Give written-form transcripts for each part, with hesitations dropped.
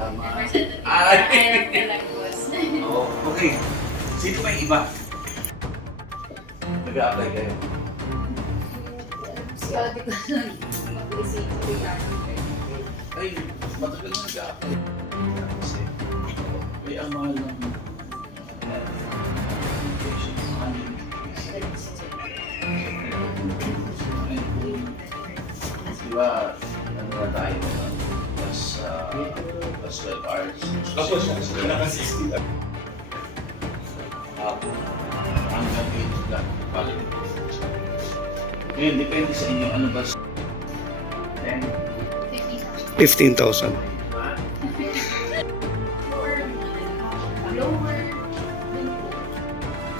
Tama. Ayaw talaga, boss. Oo, okay. Sino may iba? Nag-a-apply kayo? Si Ate ko lang mag-receive ko yung Ay, matagal na nag-a-apply. Kasi, may ang mahal ng application. Diba, ano na tayo naman? Plus 12 hours. Tapos, naka-60 lang. Hapon. Hanggang 8 lang. Ngayon, depende sa inyo. Ano ba? 10? 15,000. lower.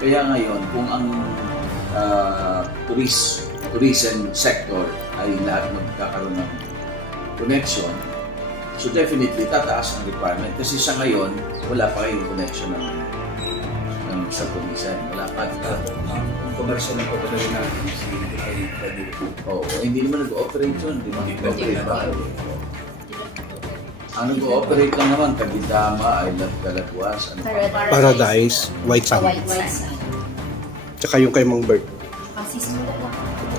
Kaya ngayon, kung ang tourism sector ay lahat magkakaroon ng connection, so definitely tataas ang requirement. Kasi sa ngayon, wala pa kayong connection ng sa tourism. Wala pa. Ang commercial ng pagkakali natin, hindi kayo pwede po. Oo, hindi naman nag-ooperate yun. Hindi naman nag-ooperate pa. Ang nag-ooperate lang naman, Kagitama, I Love Galagwas, Paradise, White Sand. White Sand. Tsaka yung kay Mang Bert. Kasi simula lang.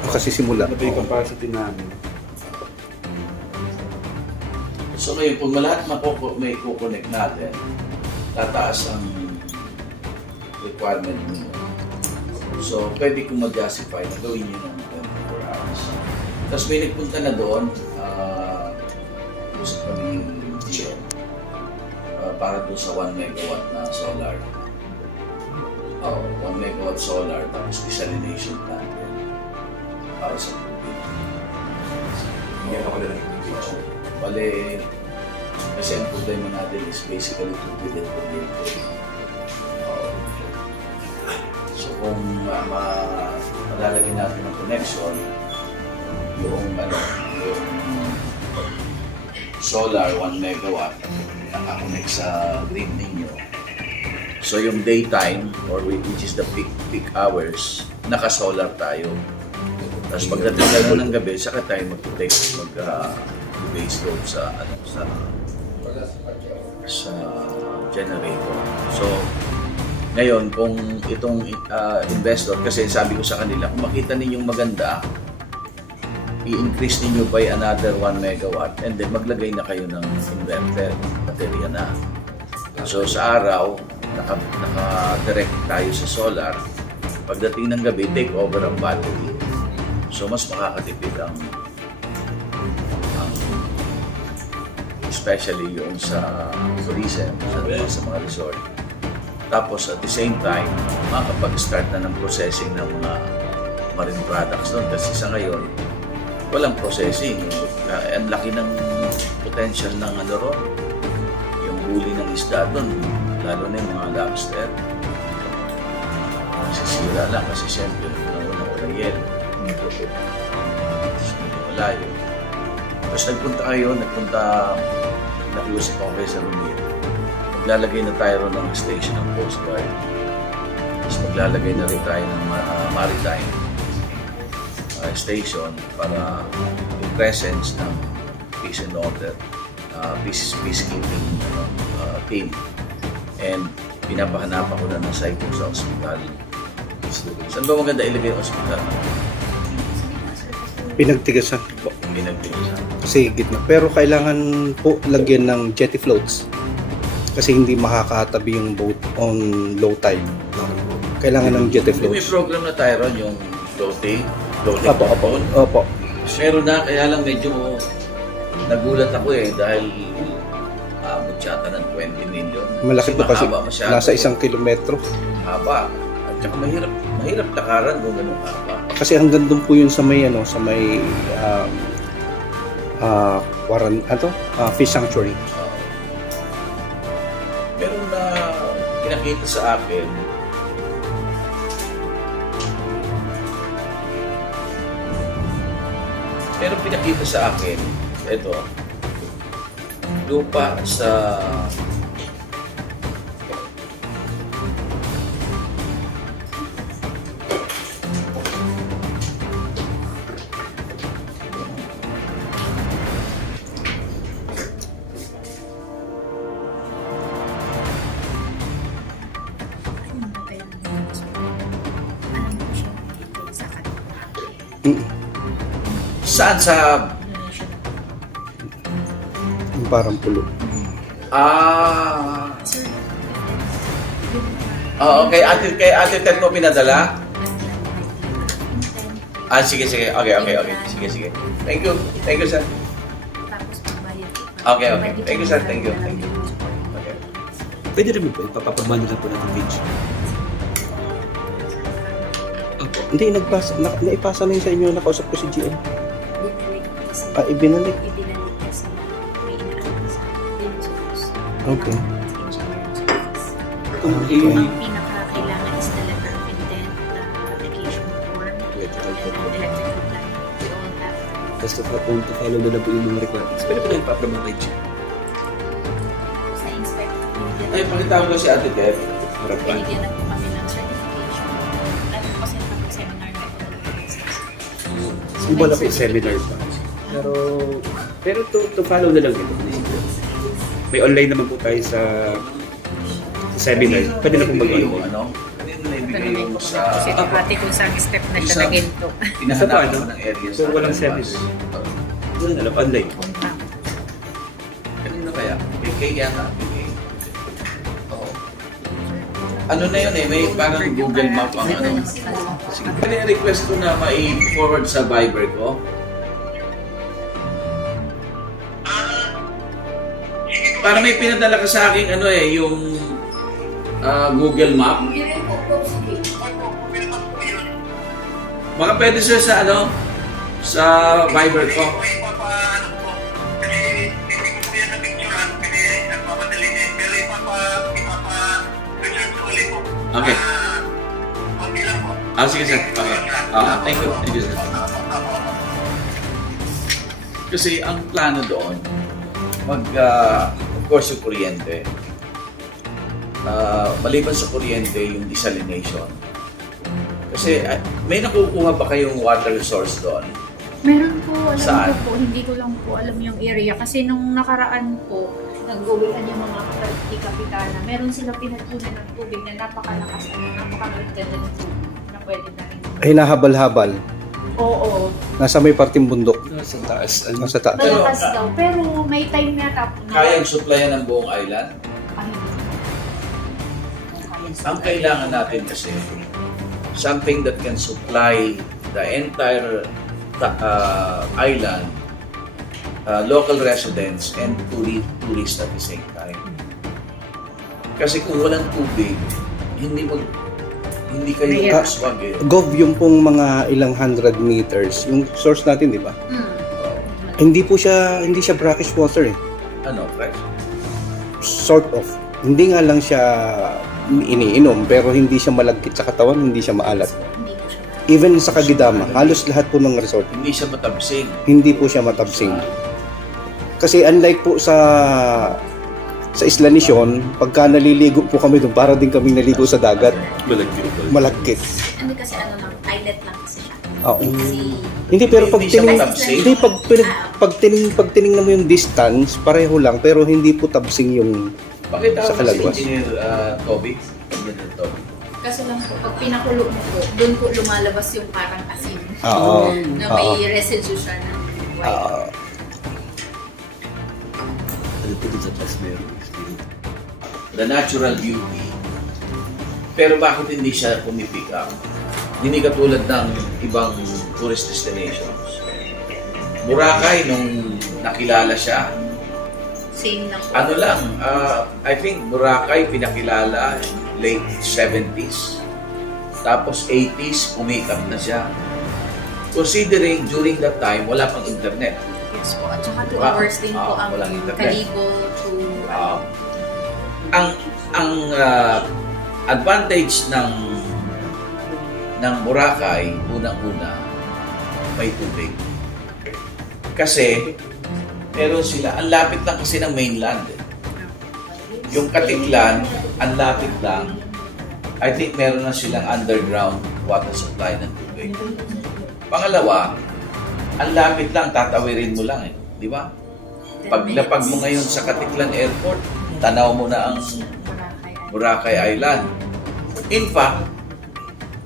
Kasi simula. Ano ba yung capacity namin? So ngayon, kung lahat may kukonect natin, tataas ang requirement mo. So, pwede kong mag-justify na gawin nyo ng 24 hours. Tapos may nagpunta na doon, gusto kami GM, para doon sa 1 megawatt na solar. 1 megawatt solar, tapos desalination plant din para sa tubig. Hindi ako na lang. Bale, kasi ang problema natin is basically tubig at kuryente. So kung malalagyan natin ng connection, yung solar 1 megawatt nakakonect sa grid ninyo. So yung daytime, or which is the peak hours, naka-solar tayo. Tapos pagdating tayo ng gabi, saka tayo mag-base load sa generator. So ngayon, kung itong investor, kasi sabi ko sa kanila, kung makita ninyong maganda, i-increase ninyo by another 1 megawatt and then maglagay na kayo ng inverter, baterya na. So sa araw, naka-direct tayo sa solar. Pagdating ng gabi, take over ang battery. So mas makakatipid ang especially yung sa tourism, sa mga resort. Tapos at the same time, makakapag-start na ng processing ng mga marine products doon. Kasi sa ngayon, walang processing. Ang laki ng potential ng yung huli ng isda doon, lalo na yung mga lobster. Sisira lang kasi siyempre, wala yelo. Wala yun. Tapos nakiusap ako kay Sir Romero. Maglalagay na tayo ron ng station ng Coast Guard. Tapos maglalagay na rin tayo ng maritime station para yung presence ng peace and order, peacekeeping team. And pinapahanapan ko na ng site sa ospital. Saan ba maganda ilagay yung ospital? Pinagtigasan po. Pinagtigasan. Kasi gitna. Pero kailangan po lagyan ng jetty floats. Kasi hindi makakatabi yung boat on low tide. Kailangan ng jetty May floats. program na tayo ron, yung floating Opo. Meron na, kaya lang medyo nagulat ako dahil abot yata ng 20 million. Malaki po kasi. mahaba masyado. Nasa 1 kilometro. Haba. At saka mahirap lakaran kung ganun haba. Kasi hanggang doon po yun sa may fish sanctuary. Meron na pinakita sa akin, ito, lupa sa Saan sa... Indonesia na po. Yung parang pulo. Sir, Oo, kay Ate Ted mo pinadala? Sige. Okay. Sige. Thank you, sir. tapos pagbayad po. Okay. Thank you, sir. Thank you. Okay. Pwede rin po, ipapapamano lang po natin page. Opo. Hindi, naipasa na yun sa inyo. Nakausap ko si GM. Binalik kasi. Ibinalik. Ibinalik kasi may inaaral sa Dinosaurus. Okay. Kung Okay. Ang pinaka-kailangan is the letter of intent, the application form, and then electrical plan. We all have Basta kung to-follow na lang po yung mga requirements. Pwede po na ipapamano page. sa inspector. Ay, pakita ko si Ate Ted. Para pa. Binigyan na po kami ng certification. At po kasi napag-seminar na po. Iba na po seminar pa. Pero to follow na lang ito. May online naman po tayo sa seminar. Pwede na po mag-online. Kanino na ibigay yung sa... Kasi pati kung saan step na siya Isa. na ginto. Pinahanapan mo ng area sa... Kung walang service. Doon na lang, online. Kanino kaya? Kay yata. Oo. Ano na yun may parang Google Map ang ano. Sige, request ko na mai-forward sa Viber ko. Para may pinadala ka sa akin yung Google Map. Baka pwede sir sa sa Viber ko. Okay. Sige sir. Okay. Thank you sir. Kasi ang plano doon, of course yung kuryente. Maliban sa kuryente, yung desalination. Kasi may nakukuha ba kayong water resource doon? Meron po, alam Saan? ko po, hindi ko lang po alam yung area. Kasi nung nakaraan po, nag-uwian yung mga kapitana. Meron sila pinagkunan ng tubig na napakalakas at napakaganda ng tubig na pwede na rin. Hinahabal-habal. Oo, Nasa may parting bundok. Sa taas. Nasa taas. malakas daw. Pero may time na tapos na. Kayang supplyan ng buong island? Ay, Ang kailangan natin kasi, something that can supply the entire island, local residents, and tourists at the same time. Kasi kung walang tubig, hindi kayo Mahirap. aswag eh. Gov, yung pong mga ilang 100 meters, yung source natin, di ba? Hindi siya brackish water eh. Ano, fresh? Sort of. Hindi nga lang siya iniinom, pero hindi siya malagkit sa katawan, hindi siya maalat. Hindi ko siya. Even sa Kagidama, halos lahat po ng resort, Hindi siya matabsing. hindi po siya matabsing. Kasi unlike po sa Isla Nicion, pagka naliligo po kami doon, para din kaming naligo sa dagat, malagkit. Hindi kasi ano lang, islet lang kasi siya. Oo. Kasi, Hindi, pero pag Hindi siya tining, matabsing? hindi, pag tiningnan mo yung distance, pareho lang, pero hindi po tabsing yung... Pakita Sa ko si Calagwas. Engineer Toby. Engineer Toby. kaso lang po, pag pinakulo mo po, doon po lumalabas yung parang asin. Oo. Na Oo. may residue siya na white. Ano po dun sa taas meron? The natural beauty. Pero bakit hindi siya pumipick up? Hindi katulad ng ibang tourist destinations. Boracay, nung nakilala siya, Same lang po. ano lang, I think Boracay pinakilala late 70s. Tapos 80s, umikap na siya. Considering during that time, wala pang internet. Yes po. At saka 2 Wow. hours din po ang Walang internet. Calibo to... Ang advantage ng Boracay, unang-una, may tubig. Kasi, meron sila, ang lapit lang kasi ng mainland. Yung Katiklan, ang lapit lang. I think meron na silang underground water supply ng tubig. Pangalawa, ang lapit lang, tatawirin mo lang eh. Di ba? Paglapag mo ngayon sa Katiklan Airport, tanaw mo na ang Boracay Island. In fact,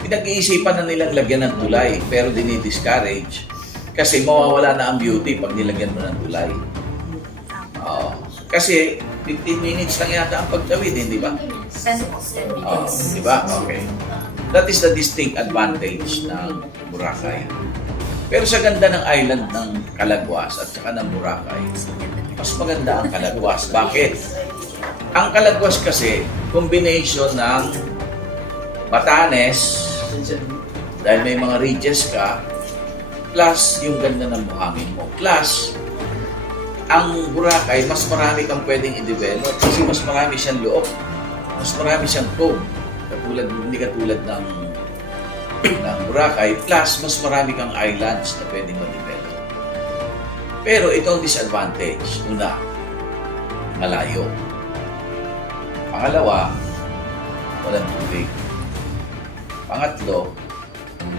pinag-iisipan na nilang lagyan ng tulay pero dinidiscourage Kasi mawawala na ang beauty pag nilagyan mo ng tulay. Oo. Kasi 15 minutes lang yata ang pagtawid, hindi ba? 10 Oo, minutes. di ba? Okay. That is the distinct advantage ng Boracay. Pero sa ganda ng island ng Calaguas at saka ng Boracay, mas maganda ang Calaguas. Bakit? Ang Calaguas kasi, combination ng Batanes, dahil may mga ridges ka, plus yung ganda ng buhangin mo. Plus, ang Boracay, mas marami kang pwedeng i-develop kasi mas marami siyang loob. Mas marami siyang cove. Hindi katulad ng Boracay. Plus, mas marami kang islands na pwedeng ma-develop. Pero ito ang disadvantage. Una, malayo. Pangalawa, walang tubig. Pangatlo,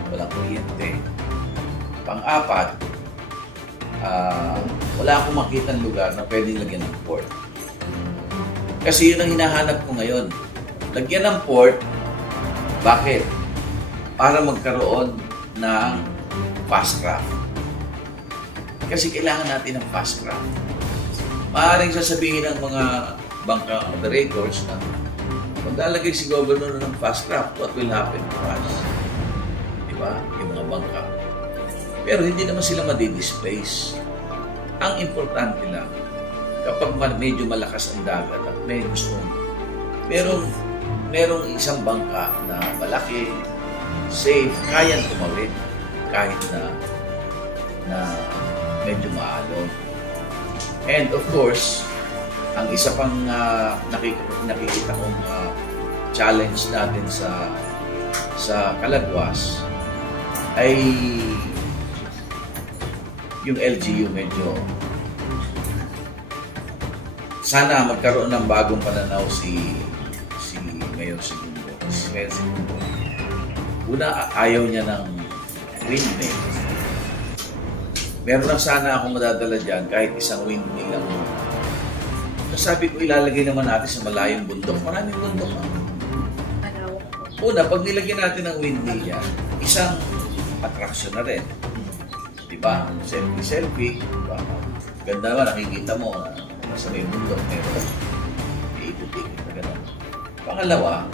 walang kuryente. Pang-apat, wala akong makitang lugar na pwedeng lagyan ng port. Kasi yun ang hinahanap ko ngayon. Lagyan ng port, bakit? Para magkaroon ng fast craft. Kasi kailangan natin ng fast craft. Maaaring sasabihin ng mga bangka operators na maglalagay si governor ng fast craft, what will happen to us? Diba? Yung mga bangka. Pero hindi naman sila madi-displace. Ang importante lang, kapag medyo malakas ang dagat at may gustong, merong isang bangka na malaki, safe, kayang tumawid kahit na medyo maalon. And of course, ang isa pang nakikita kong challenge natin sa Calaguas ay yung LGU medyo sana magkaroon ng bagong pananaw si Mayor Segundo. Si Mayor Segundo. Una, ayaw niya ng windmill. Meron lang sana akong madadala dyan kahit isang windmill lang. Sabi ko, ilalagay naman natin sa malayong bundok. Maraming bundok. Una, pag nilagyan natin ng windmill yan, isang attraction na rin. Diba? Selfie. Diba? Ganda naman, nakikita mo na nasa may bundok. Meron. Iikot-ikot na gano'n. Pangalawa,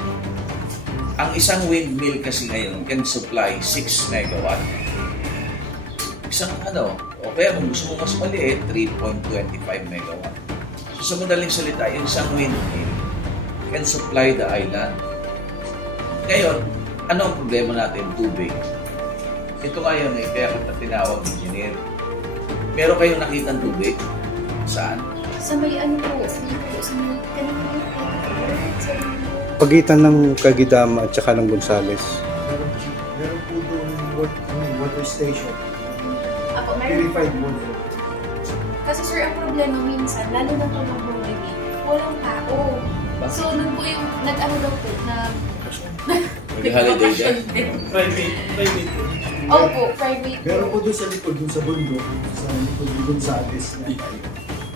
ang isang windmill kasi ngayon can supply 6 megawatt. Isang o kaya kung gusto mo mas maliit, 3.25 megawatt. So, sa madaling salita, yung isang windmill can supply the island. Ngayon, ano ang problema natin? Tubig. Ito ngayon kaya kita tinawag engineer. Meron kayong nakitang tubig? Saan? Sa may ano po, sa may Pagitan ng Kagidama at saka ng Gonzales. Meron po doon water station. Ako, meron. Purified water. Kasi sir, ang problema minsan, lalo na po ng Holy Week, walang tao. So, nun po yung nag-ano daw po na Mag-holiday dyan? Private. Opo, private. Meron po doon sa likod, doon sa bundok, sa likod ng Gonzales na tayo.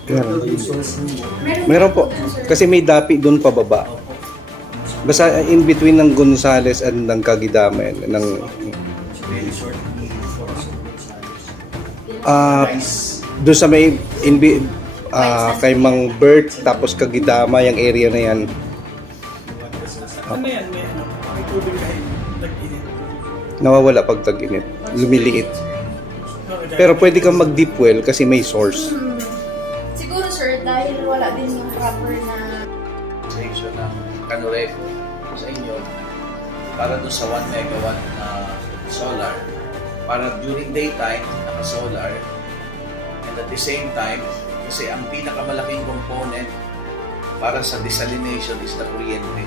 Meron. Ito yung source ng water. Meron po. dun, sir. Kasi may dapi doon pababa. Basta in between ng Gonzales at ng Kagidama. Ng, Very short ni forest of Gonzales. doon sa may kay Mang Bert tapos Kagidama, yung area na yan. Ano yan? May tubig kahit tag-init. Nawawala pag tag-init. Lumiliit. Pero pwede kang mag-deep well kasi may source. Siguro sir, dahil wala din yung proper na Station ng Canoreco sa inyo para doon sa 1 megawatt na solar para during daytime naka-solar and at the same time kasi ang pinakamalaking component para sa desalination is the kuryente.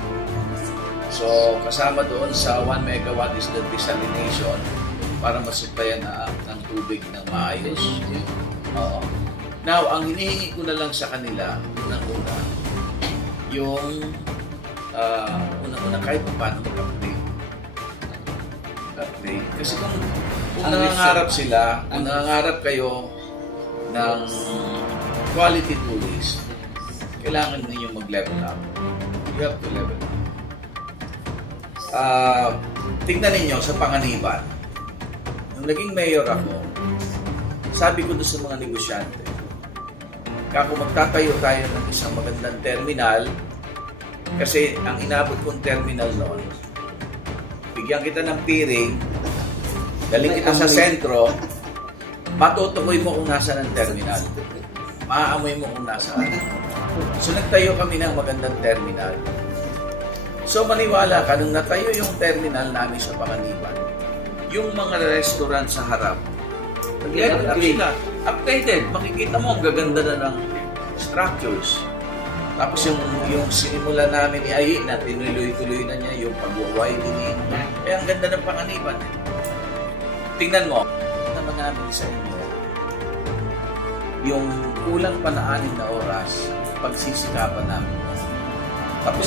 So kasama doon sa 1 megawatt is the desalination para masuplayan ng tubig ng maayos. Oo. Now, ang hinihingi ko na lang sa kanila, unang-una, yung unang-una kahit pa paano mag-upgrade. Kasi kung nangangarap sila, kung nangangarap kayo ng quality tourist, kailangan ninyo mag-level up. You have to level up. Tignan ninyo sa Panganiban. Nung naging mayor ako, sabi ko doon sa mga negosyante, kako magtatayo tayo ng isang magandang terminal, kasi ang inabot kong terminal noon, bigyan kita ng piring, daling kita sa sentro, matutukoy mo kung nasa ng terminal. Maaamoy mo kung nasaan. So nagtayo kami ng magandang terminal. So maniwala ka, nung natayo yung terminal namin sa Panganiban, yung mga restaurant sa harap, updated. Makikita mo, ang gaganda na ng structures. Tapos yung sinimula namin ni Ayi na tinuloy-tuloy na niya yung pag-widening. Kaya ang ganda ng Panganiban. Tingnan mo, naman namin sa inyo, yung kulang pa na 6 na oras, pagsisikapan namin. Tapos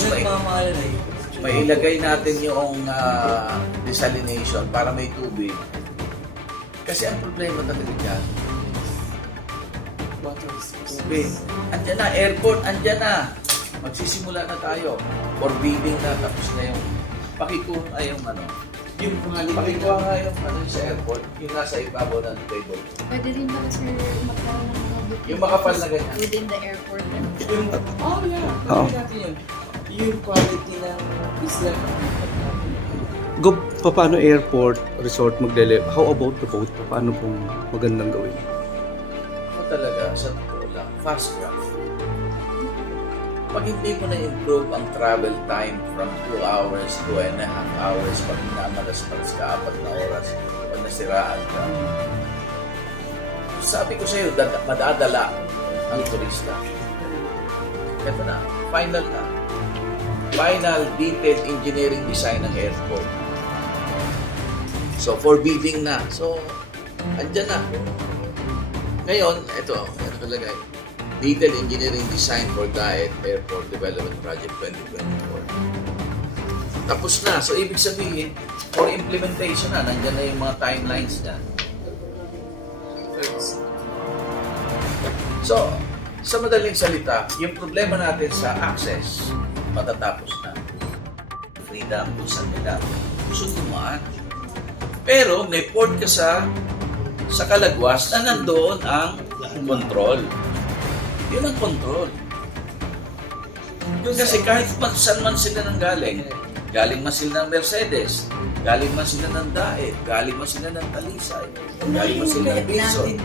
may ilagay natin yung desalination para may tubig. Kasi ang problema talaga dyan, tubig. Andyan na, airport, andyan na. Magsisimula na tayo. Forbidding na, tapos na yung pakikuha yung yung pakikuha nga yung sa airport, yung nasa ibabaw ng table. Pwede rin ba, sir, magkaroon ng mga booking Yung makapal na ganyan. within the airport? Yung, yeah. Oo. Pwede natin yun. Yung quality ng isla. Paano airport, resort how about the boat? Paano pong magandang gawin? Ako talaga, sa totoo lang, fast track. Pag hindi mo na-improve ang travel time from 2 hours, 2.5 hours, pag minamalas-malas ka, 4 na oras, pag nasiraan ka. Sabi ko sa'yo, madadala ang turista. Ito na, final na. Final detailed engineering design ng airport. So, forbidding na. So, andyan na. Ngayon, ito talaga. Detailed Engineering Design for Diet Airport Development Project 2024. Tapos na. So, ibig sabihin, for implementation na, nandyan na yung mga timelines niya. So, sa madaling salita, yung problema natin sa access, matatapos na. Freedom, kung saan nila, gusto dumaan. Pero, may port ka sa Kalagwas na nandoon ang control. Yun ang control. Kasi kahit saan man sila nang galing man sila ng Mercedes, galing man sila ng Daet, galing man sila ng Talisay, galing man sila ng Quezon,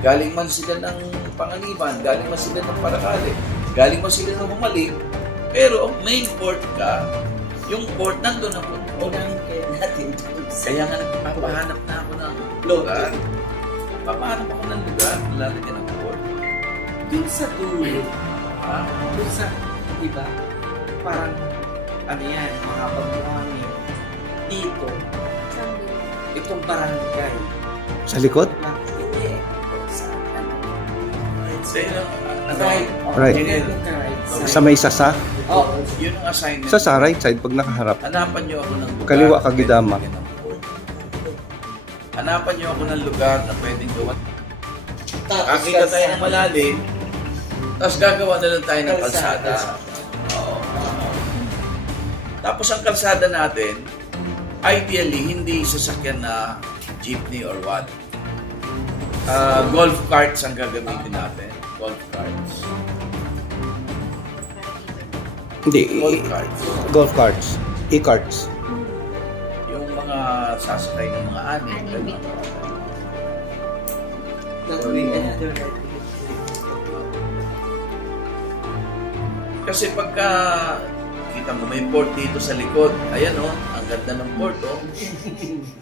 galing man sila ng Panganiban, galing man sila ng Paracale, galing man sila ng Humalik, pero main port ka, yung port nandun ang control. Kaya nga nagpapahanap na ako ng lugar. Papahanap ako ng lugar, lalagyan ng port. Dun sa dulo, dun sa, diba, parang, yan, mahabang buhangin. Dito, itong barangay. Sa likod? Hindi. Sa, Right. Right. Sa may sasa? Oh, Yun ang assignment. Sa right side, pag nakaharap. Hanapan niyo ako ng lugar. Kaliwa na kagidama. pwedeng lagyan ng port. Hanapan niyo ako ng lugar na pwedeng gawan. Kakita tayo ng malalim, tapos gagawa na lang tayo ng kalsada. Oo. Tapos ang kalsada natin, ideally, hindi sasakyan na jeepney or what. Golf carts ang gagamitin natin. Golf carts. Hindi, Golf carts. golf carts. E-carts. Yung mga sasakay ng mga anim. ganun. Kasi pagka kita mo may port dito sa likod, ayan ang ganda ng port